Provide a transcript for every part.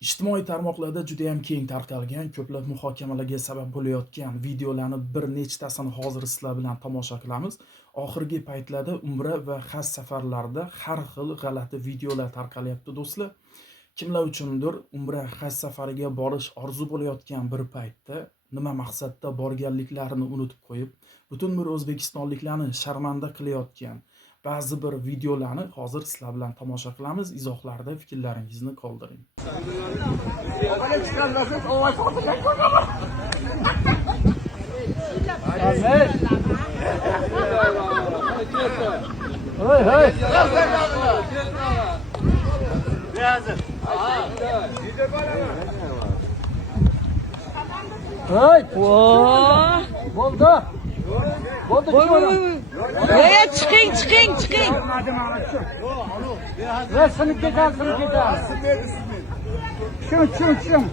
Ijtimoiy tarmoqlarda juda ham keng tarqalgan, ko'plab muhokamalarga sabab bo'layotgan videolarni bir nechtasini hozir sizlar bilan tomosha qilamiz. Oxirgi paytlarda umra va haj safarlarida har xil g'alati videolar tarqalyapti do'stlar. Kimlar uchundir umra haj safariga borish orzu bo'layotgan bir paytda nima maqsadda borganliklarini unutib qo'yib, butun bir o'zbekistonliklarni sharmanda qilayotgan ba'zi bir videolarni hozir sizlar bilan tomosha qilamiz. Izohlarda fikrlaringizni qoldiring. Çıkın. Ve sınıf geçer. Çın.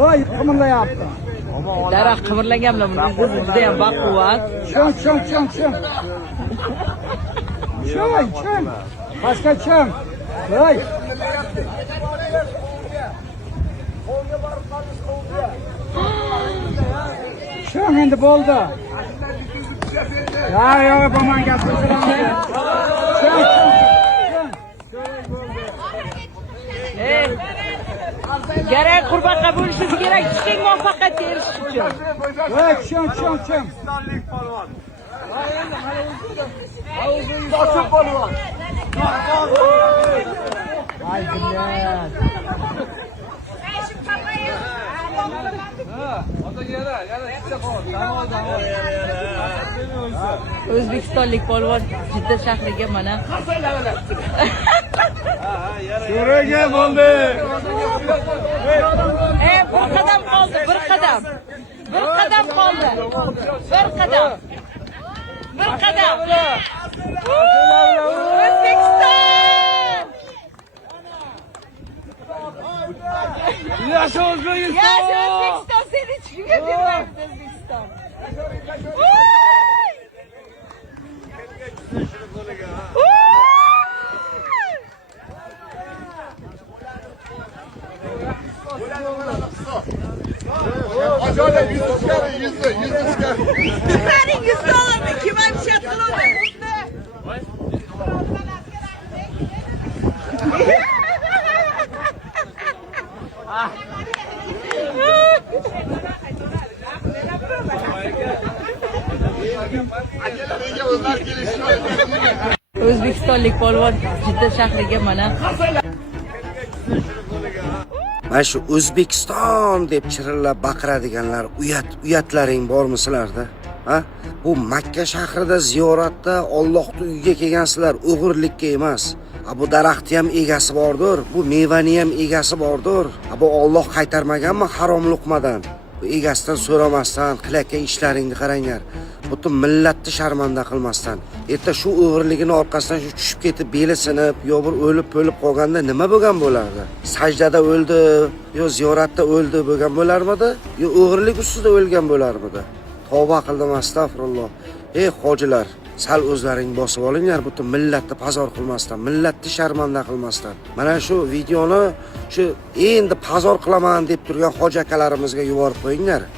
Oy, kımırla yaptı. Daraxt qimirlaganlar buni juda ham baquvvat. Çın. Başka çın. Oy. Çın hindi boldu. Ya yapaman gapirsin. Çın. Gerek qurbaqa bo'lishingiz kerak, chiqing muvaffaqiyatga erishish uchun. Oy, çın. Basın polvon. Ay millet. O'zbekistonlik polvon Jidda shahriga mana So'raga bo'ldi. bir qadam qoldi. O'zbekiston! Yaşa O'zbekiston! Yaşa O'zbekiston, seni chiqinga bermaymiz O'zbekiston. Acayip yüzü çıkar. Senin yüzde olanı kime bir şey yaptın? O'zbekistonlik polvon Jidda shahriga mana shu O'zbekiston deb chirillab baqiradiganlar uyatlaring bormi sizlarda? Ha? Bu Makka shahrida ziyoratda Allohning uyiga kelgansizlar, o'g'irlikka emas. Bu daraxtni ham egasi bordir, bu mevani ham egasi bordir. Bu Alloh qaytarmaganmi harom luqmadan? Bu egasidan so'ramasdan qilayotgan ishlaringni qaranglar. Butun millatni sharmanda qilmasdan. Erta shu o'g'irligini orqasidan shu tushib ketib, beli sinib, yo bir o'lib qolganda nima bo'lgan bo'lardi? Sajdada o'ldi, yo ziyoratda o'ldi bo'lgan bo'larmidi? Yo o'g'irlik ustida o'lgan bo'larmidi? Tavba qildim, astag'firulloh. Ey hojilar, sal o'zlaring bosib olinglar, butun millatni pazor qilmasdan, millatni sharmanda qilmasdan. Mana shu videoni shu endi pazor qilaman deb turgan hoji akalarimizga yuborib qo'yinglar.